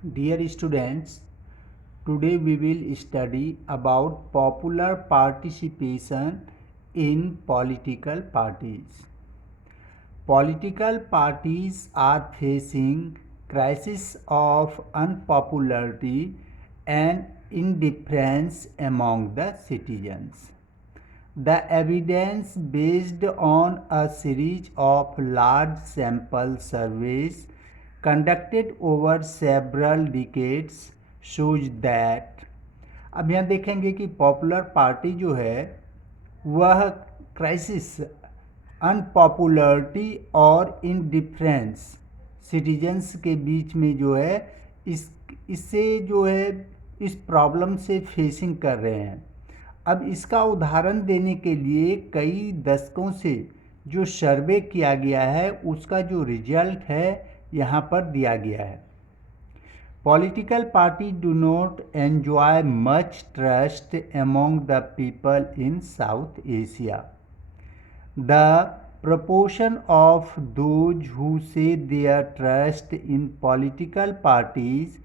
Dear students, today we will study about popular participation in political parties. Political parties are facing crisis of unpopularity and indifference among the citizens. The evidence based on a series of large sample surveys conducted over several decades shows that अब यहाँ देखेंगे कि popular party जो है वह crisis अनपॉपुलरिटी और indifference citizens के बीच में जो है इससे जो है इस प्रॉब्लम से फेसिंग कर रहे हैं। अब इसका उदाहरण देने के लिए कई दशकों से जो सर्वे किया गया है उसका जो रिजल्ट है यहाँ पर दिया गया है। Political party do not enjoy much trust among the people in south Asia. The proportion of those who say their trust in political parties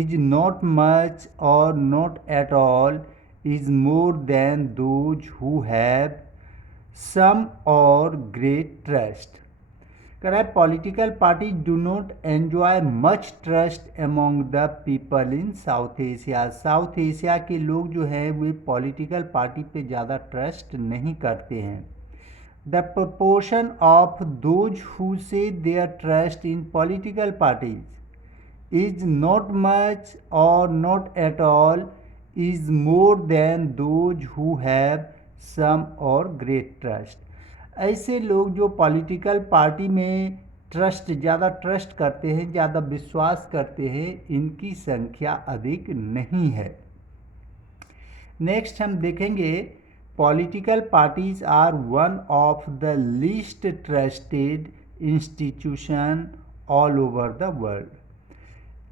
is not much or not at all is more than those who have some or great trust. कह रहा है political party do not enjoy much trust among the people in south Asia. South Asia के लोग जो हैं वे political party पे ज़्यादा trust नहीं करते हैं। The proportion of those who say their trust in political parties is not much or not at all is more than those who have some or great trust. ऐसे लोग जो political party में ज़्यादा trust करते हैं, ज़्यादा विश्वास करते हैं, इनकी संख्या अधिक नहीं है। नेक्स्ट हम देखेंगे Political parties are one of the least trusted institution all over the world.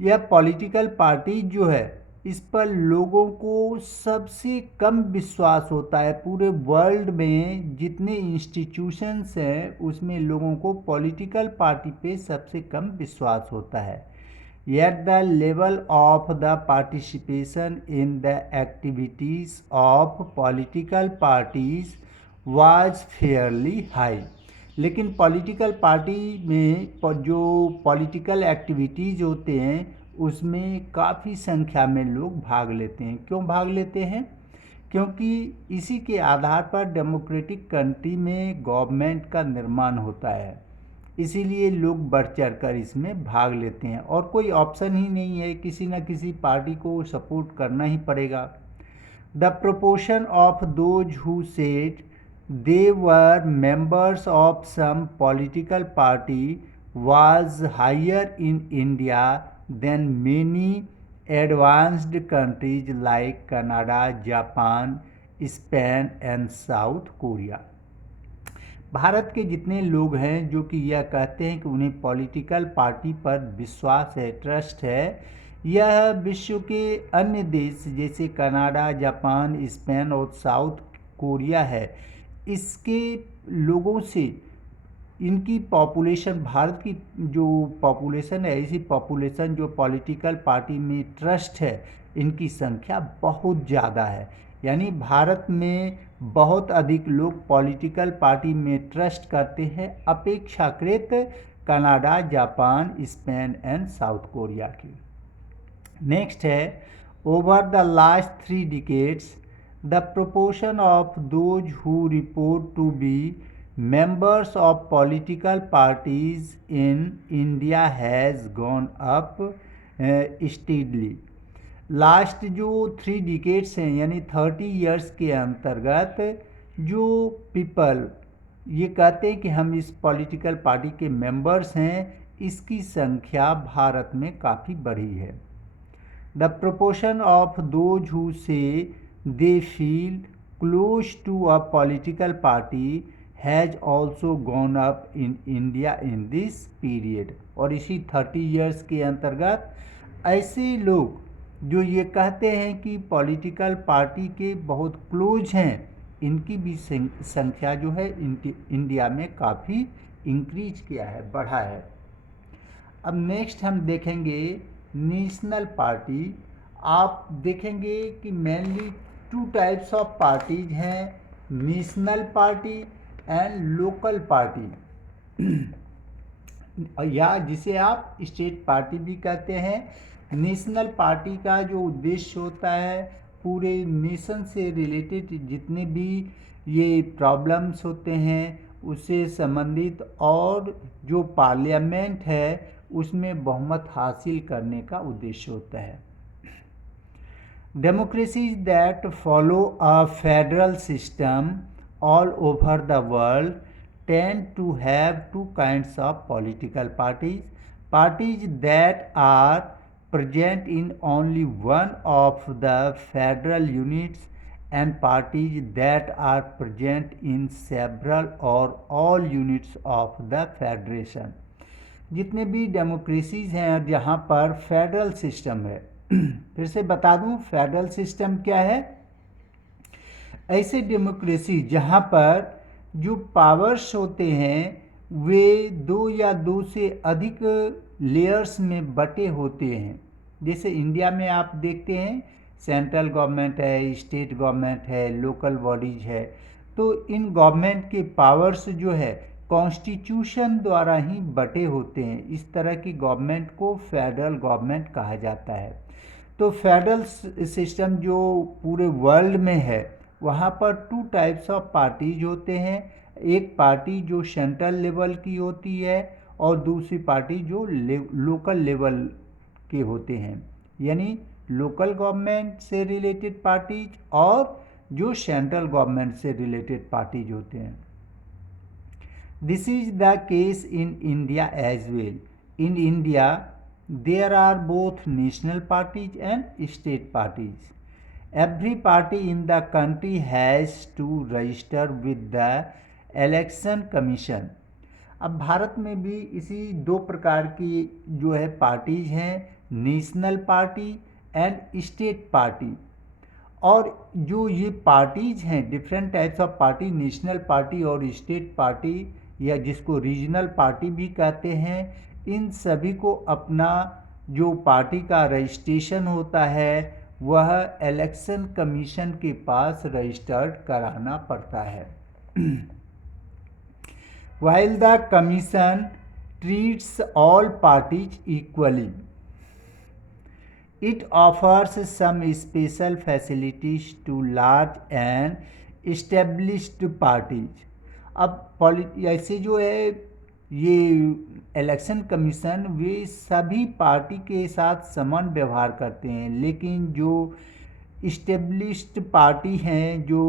यह पॉलिटिकल पार्टी जो है इस पर लोगों को सबसे कम विश्वास होता है। पूरे वर्ल्ड में जितने इंस्टीट्यूशंस हैं उसमें लोगों को पॉलिटिकल पार्टी पे सबसे कम विश्वास होता है। Yet the level of the participation in the activities of political parties was fairly high. लेकिन पॉलिटिकल पार्टी में जो पॉलिटिकल एक्टिविटीज़ होते हैं उसमें काफ़ी संख्या में लोग भाग लेते हैं। क्यों भाग लेते हैं? क्योंकि इसी के आधार पर डेमोक्रेटिक कंट्री में गवर्नमेंट का निर्माण होता है, इसीलिए लोग बढ़ चढ़ कर इसमें भाग लेते हैं और कोई ऑप्शन ही नहीं है, किसी न किसी पार्टी को सपोर्ट करना ही पड़ेगा। The proportion of those who said they were members of some political party was higher in India than many advanced countries like Canada, Japan, Spain and South Korea. Bharat के जितने लोग हैं जो कि यह कहते हैं कि उन्हें पॉलिटिकल पार्टी पर विश्वास है, ट्रस्ट है, यह विश्व के अन्य देश जैसे कनाडा, जापान, स्पेन और साउथ कोरिया है, इसके लोगों से इनकी पॉपुलेशन, भारत की जो पॉपुलेशन है, ऐसी पॉपुलेशन जो पॉलिटिकल पार्टी में ट्रस्ट है, इनकी संख्या बहुत ज़्यादा है। यानी भारत में बहुत अधिक लोग पॉलिटिकल पार्टी में ट्रस्ट करते हैं अपेक्षाकृत Canada, Japan, Spain and South Korea की। नेक्स्ट है over the last 3 decades the proportion of those who report to be members of political parties in India has gone up steadily. Last जो 3 decades हैं यानी 30 years के अंतर्गत जो people ये कहते हैं कि हम इस पॉलिटिकल पार्टी के मेंबर्स हैं, इसकी संख्या भारत में काफ़ी बढ़ी है। The proportion of those who say they feel close to a political party has also gone up in India in this period. और इसी 30 ईयर्स के अंतर्गत ऐसे लोग जो ये कहते हैं कि पॉलिटिकल पार्टी के बहुत क्लोज हैं, इनकी भी संख्या जो है इंडिया में काफ़ी इंक्रीज किया है, बढ़ा है। अब नेक्स्ट हम देखेंगे नेशनल पार्टी, आप देखेंगे कि mainly two types of parties हैं, national party and local party, या जिसे आप स्टेट पार्टी भी कहते हैं। नेशनल पार्टी का जो उद्देश्य होता है, पूरे नेशन से रिलेटेड जितने भी ये प्रॉब्लम्स होते हैं उससे संबंधित, और जो पार्लियामेंट है उसमें बहुमत हासिल करने का उद्देश्य होता है। Democracies that follow a federal system all over the world tend to have two kinds of political parties. Parties that are present in only one of the federal units, and parties that are present in several or all units of the federation. जितने भी democracies हैं जहाँ पर federal system है, फिर से बता दूं फेडरल सिस्टम क्या है। ऐसे डेमोक्रेसी जहाँ पर जो पावर्स होते हैं वे दो या दो से अधिक लेयर्स में बटे होते हैं। जैसे इंडिया में आप देखते हैं सेंट्रल गवर्नमेंट है, स्टेट गवर्नमेंट है, लोकल बॉडीज है, तो इन गवर्नमेंट के पावर्स जो है कॉन्स्टिट्यूशन द्वारा ही बटे होते हैं। इस तरह की गवर्नमेंट को फेडरल गवर्नमेंट कहा जाता है। तो फेडरल सिस्टम जो पूरे वर्ल्ड में है वहाँ पर टू टाइप्स ऑफ पार्टीज होते हैं। एक पार्टी जो सेंट्रल लेवल की होती है और दूसरी पार्टी जो लोकल लेवल के होते हैं, यानी लोकल गवर्नमेंट से रिलेटेड पार्टीज और जो सेंट्रल गवर्नमेंट से रिलेटेड पार्टीज होते हैं। This is the case in India as well. In India there are both national parties and state parties. Every party in the country has to register with the election commission. अब भारत में भी इसी दो प्रकार की जो है पार्टीज हैं, national party and state party. और जो ये पार्टीज हैं different types of party, national party और स्टेट पार्टी या जिसको रीजनल पार्टी भी कहते हैं, इन सभी को अपना जो पार्टी का रजिस्ट्रेशन होता है वह इलेक्शन कमीशन के पास रजिस्टर्ड कराना पड़ता है। While the commission treats all parties equally, it offers some special facilities to large and established parties. अब ऐसे जो है ये इलेक्शन कमीशन वे सभी पार्टी के साथ समान व्यवहार करते हैं, लेकिन जो इस्टेब्लिश्ड पार्टी हैं जो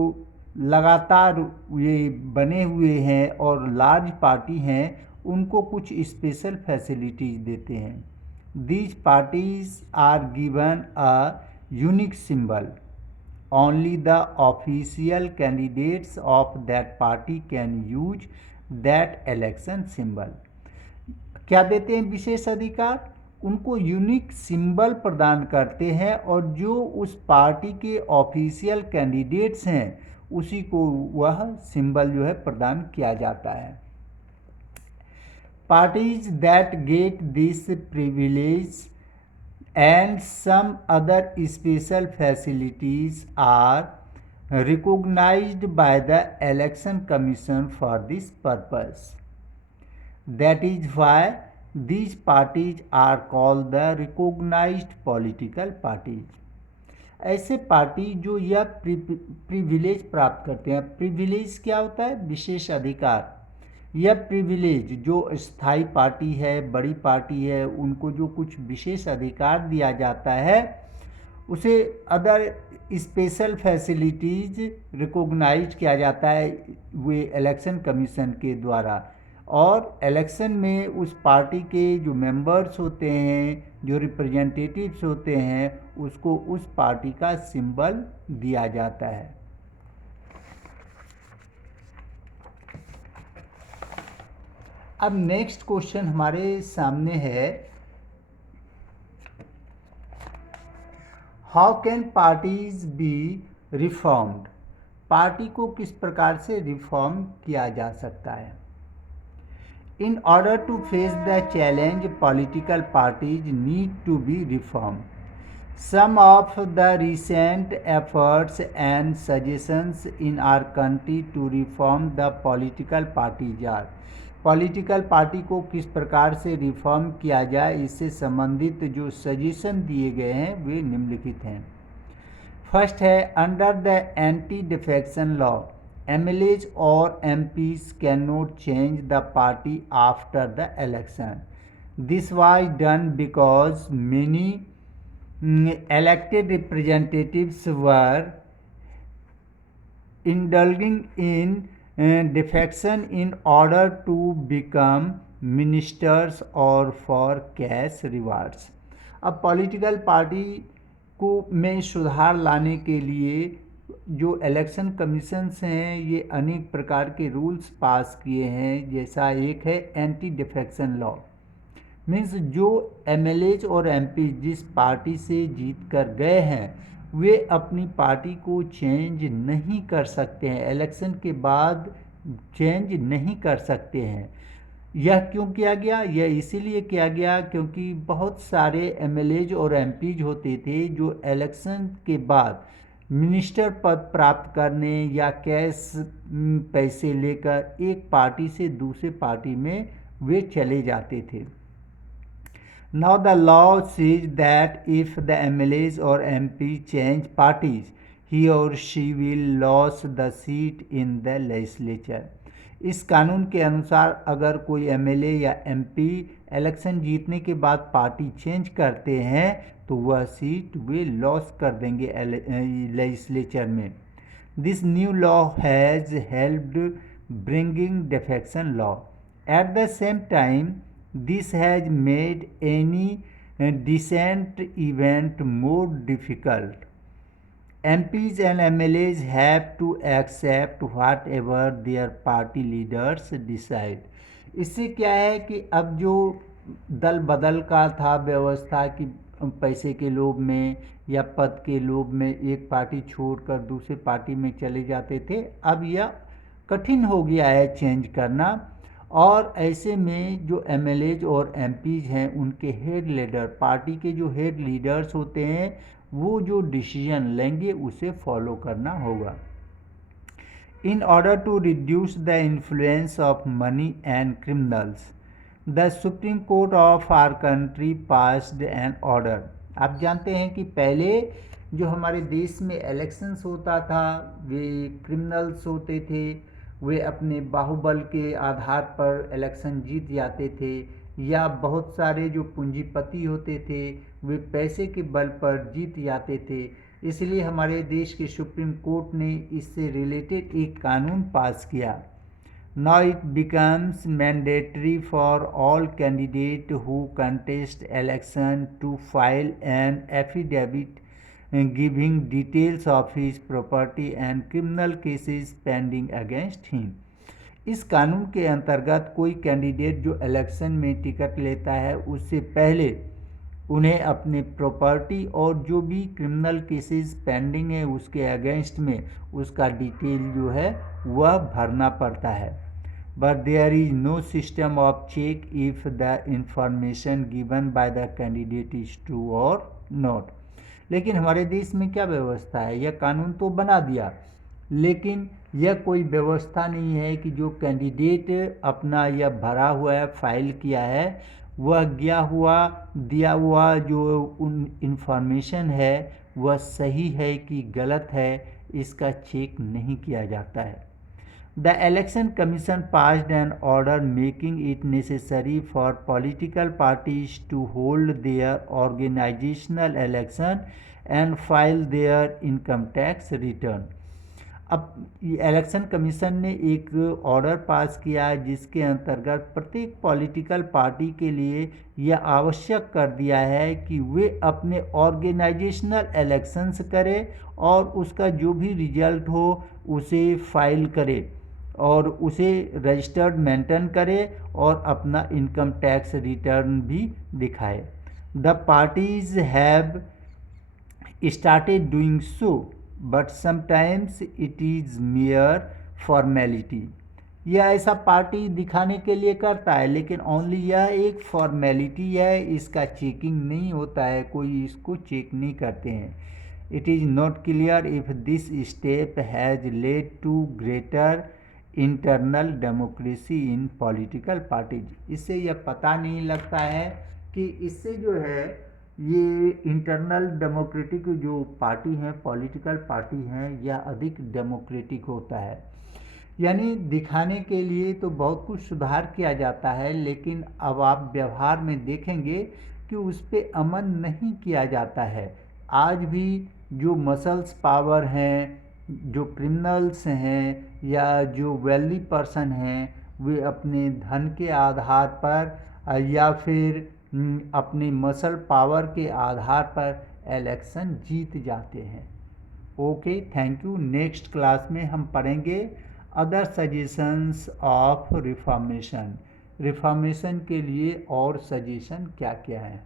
लगातार ये बने हुए हैं और लार्ज पार्टी हैं उनको कुछ स्पेशल फैसिलिटीज देते हैं। These parties are given a unique symbol. Only the official candidates of that party can use that election symbol. क्या देते हैं विशेष अधिकार? उनको यूनिक सिंबल प्रदान करते हैं और जो उस पार्टी के ऑफिशियल कैंडिडेट्स हैं उसी को वह सिंबल जो है प्रदान किया जाता है। Parties that get this privilege and some other special facilities are recognized by the election commission for this purpose. That is why these parties are called the recognized political parties. ऐसे party जो यह privilege प्राप्त करते हैं। Privilege क्या होता है? विशेष अधिकार। यह प्रिविलेज जो स्थायी पार्टी है, बड़ी पार्टी है, उनको जो कुछ विशेष अधिकार दिया जाता है उसे अदर स्पेशल फैसिलिटीज रिकॉग्नाइज किया जाता है वे इलेक्शन कमीशन के द्वारा। और इलेक्शन में उस पार्टी के जो मेंबर्स होते हैं, जो रिप्रेजेंटेटिव्स होते हैं, उसको उस पार्टी का सिंबल दिया जाता है। अब नेक्स्ट क्वेश्चन हमारे सामने है, how can parties B reformed? Party को किस प्रकार से रिफॉर्म किया जा सकता है? In order to face the challenge, political parties need to be reformed. Some of the recent efforts and suggestions in our country to reform the political parties are: political party को किस प्रकार से reform किया जाए, इससे संबंधित जो suggestion दिए गए हैं वे निम्नलिखित हैं। फर्स्ट है, under the anti defection law MLAs और MPs can not change the party after the election. This was done because many elected representatives were indulging in defection in order to become ministers or for cash rewards. अब political party को में सुधार लाने के लिए जो election commissions हैं ये अनेक प्रकार के रूल्स पास किए हैं। जैसा एक है एंटी डिफेक्शन लॉ, मीन्स जो MLAs और MP जिस पार्टी से जीत कर गए हैं वे अपनी पार्टी को चेंज नहीं कर सकते हैं, इलेक्शन के बाद चेंज नहीं कर सकते हैं। यह क्यों किया गया? यह इसीलिए किया गया क्योंकि बहुत सारे MLAs और MPs होते थे जो इलेक्शन के बाद मिनिस्टर पद प्राप्त करने या कैश पैसे लेकर एक पार्टी से दूसरे पार्टी में वे चले जाते थे। Now the law says that if the MLAs or MP change parties, he or she will lose the seat in the legislature. इस कानून के अनुसार अगर कोई MLA या MP इलेक्शन जीतने के बाद पार्टी चेंज करते हैं तो वह सीट वे लॉस कर देंगे लेजिस्लेचर में। This new law has helped bringing defection law. At the same time this has made any decent event more difficult. MPs and MLAs have to accept whatever their party leaders decide. इससे क्या है कि अब जो दल बदल का था व्यवस्था कि पैसे के लोभ में या पद के लोभ में एक पार्टी छोड़कर दूसरे पार्टी में चले जाते थे, अब यह कठिन हो गया है चेंज करना। और ऐसे में जो MLAs और MPs हैं उनके हेड लीडर, पार्टी के जो हेड लीडर्स होते हैं वो जो डिसीजन लेंगे उसे फॉलो करना होगा। In order to reduce the influence of money and criminals, the supreme court of our country passed an order. आप जानते हैं कि पहले जो हमारे देश में इलेक्शंस होता था वे क्रिमिनल्स होते थे, वे अपने बाहुबल के आधार पर इलेक्शन जीत जाते थे, या बहुत सारे जो पूंजीपति होते थे वे पैसे के बल पर जीत जाते थे। इसलिए हमारे देश के सुप्रीम कोर्ट ने इससे रिलेटेड एक कानून पास किया। Now it becomes mandatory for all candidate who contest election to file an affidavit giving details of his property and criminal cases pending against him. इस कानून के अंतर्गत कोई कैंडिडेट जो इलेक्शन में टिकट लेता है उससे पहले उन्हें अपने प्रॉपर्टी और जो भी क्रिमिनल केसेस पेंडिंग है उसके अगेंस्ट में उसका डिटेल जो है वह भरना पड़ता है। But there is no system of check if the information given by the candidate is true और नॉट। लेकिन हमारे देश में क्या व्यवस्था है? यह कानून तो बना दिया लेकिन यह कोई व्यवस्था नहीं है कि जो कैंडिडेट अपना यह भरा हुआ है, फाइल किया है, वह दिया हुआ जो इंफॉर्मेशन है वह सही है कि गलत है, इसका चेक नहीं किया जाता है। The Election Commission passed an order making it necessary for political parties to hold their organizational election and file their income tax return. अब इलेक्शन कमीशन ने एक ऑर्डर पास किया जिसके अंतर्गत प्रत्येक पॉलिटिकल पार्टी के लिए यह आवश्यक कर दिया है कि वे अपने ऑर्गेनाइजेशनल इलेक्शंस करें और उसका जो भी रिजल्ट हो उसे फाइल करे और उसे रजिस्टर्ड मेंटेन करे और अपना इनकम टैक्स रिटर्न भी दिखाए। The parties have started doing so but sometimes it is mayor formality. यह ऐसा पार्टी दिखाने के लिए करता है, लेकिन ओनली यह एक फॉर्मेलिटी है, इसका चेकिंग नहीं होता है, कोई इसको चेक नहीं करते हैं। It is not clear if this step has led to greater internal democracy in political parties. इससे यह पता नहीं लगता है कि इससे जो है ये इंटरनल डेमोक्रेटिक जो पार्टी हैं, पॉलिटिकल पार्टी हैं, यह अधिक डेमोक्रेटिक होता है। यानी दिखाने के लिए तो बहुत कुछ सुधार किया जाता है, लेकिन अब आप व्यवहार में देखेंगे कि उस पर अमल नहीं किया जाता है। आज भी जो मसल्स पावर हैं, जो क्रिमिनल्स हैं या जो वेल्दी पर्सन हैं, वे अपने धन के आधार पर या फिर अपने मसल पावर के आधार पर इलेक्शन जीत जाते हैं। Okay, thank you. Next class में हम पढ़ेंगे other suggestions of reformation. Reformation के लिए और सजेशन क्या क्या हैं।